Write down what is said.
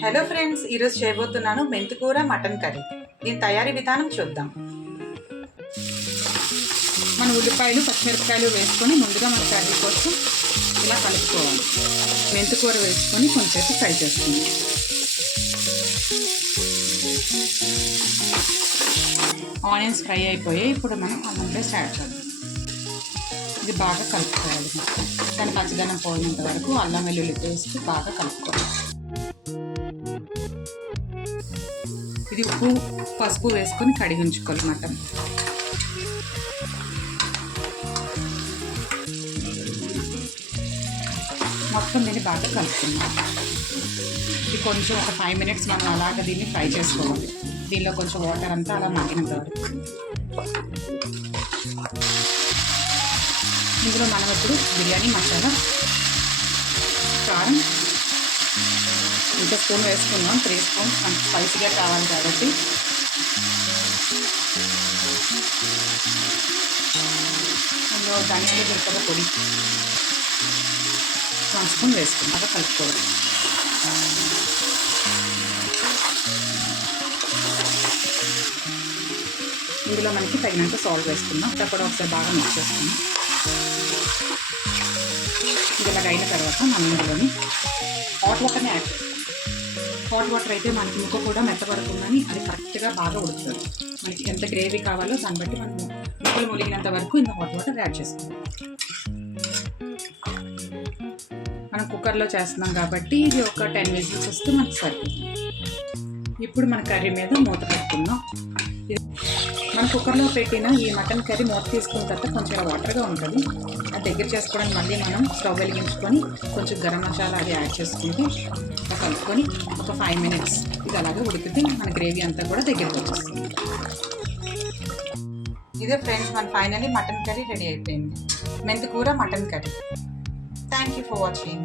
Hello friends ఈరోజు చేయబోతున్నాను మెంతికూర మటన్ కర్రీ. దీని తయారీ విధానం చూద్దాం. మన ఉల్లిపాయలు పచ్చిమిరపకాయలు వేసుకొని ముందుగా మన కర్రీ కోసం ఇలా కలుపుకోవాలి. మెంతికూర వేసుకొని కొంచెంసేపు ఫ్రై చేసుకుందాం. ఆనియన్స్ ఫ్రై అయిపోయి ఇప్పుడు మనం అల్లం పేస్ట్ యాడ్ చేద్దాం. ఇది బాగా కలుపుకోవాలి. దాని పచ్చదనం పోయినంత వరకు అల్లం వెల్లుల్లి పేస్ట్ బాగా కలుపుకోవాలి. ఇది ఉప్పు పసుపు వేసుకొని కడిగి ఉంచుకోవాలి మటన్ మొత్తం దీన్ని బాగా కలుపుకుందాం. ఇది కొంచెం ఒక ఫైవ్ మినిట్స్ మనం అలాగ దీన్ని ఫ్రై చేసుకోవాలి. దీనిలో కొంచెం వాటర్ అంతా అలా మగ్గినంత వరకు. ఇందులో మనం ఇప్పుడు బిర్యానీ మసాలా కారం ఇంకా స్పూన్ వేసుకున్నాం త్రీ స్పూన్స్ మనకి స్పైసీగా కావాలి కాబట్టి. అందులో ధనియాలు జీలకర్ర పొడి. వన్ స్పూన్ వేసుకున్నాక కలుపుకోవాలి. ఇందులో మనకి తగినంత సాల్ట్ వేసుకుందాం. అంతా కూడా ఒకసారి బాగా మిక్స్ చేసుకుందాం. ఇది ఇలాగ అయిన తర్వాత మనం ఇందులోని హాట్ వాటర్ని యాడ్ చేస్తాం హాట్ వాటర్ అయితే మనకి ముక్క కూడా మెత్తబడుతుందని అది కరెక్ట్గా బాగా ఉడుకుతుంది. మనకి ఎంత గ్రేవీ కావాలో దాన్ని బట్టి మనం ముక్కలు ములిగినంత వరకు ఇంత హాట్ వాటర్ యాడ్ చేసుకుంటాం మనం కుక్కర్లో చేస్తున్నాం కాబట్టి ఇది ఒక టెన్ విజిల్స్ వస్తే మనకి సరిపోతుంది. ఇప్పుడు మన కర్రీ మీద మూత పెట్టుకుందాం. మనం కుక్కర్లో పెట్టిన ఈ మటన్ కర్రీ మూత తీసుకున్న తర్వాత కొంచెం ఇలా వాటర్గా ఉంటుంది. అది దగ్గర చేసుకోవడానికి మళ్ళీ మనం స్టవ్ వెలిగించుకొని కొంచెం గరం మసాలా అది యాడ్ చేసుకుంటే అలా కలుపుకొని ఒక ఫైవ్ మినిట్స్ ఇది అలాగే ఉడికితే మన గ్రేవీ అంతా కూడా దగ్గరకు వచ్చేస్తుంది ఇదే ఫ్రెండ్స్ మన ఫైనలీ మటన్ కర్రీ రెడీ అయిపోయింది. మెంతికూర mutton curry. Thank you for watching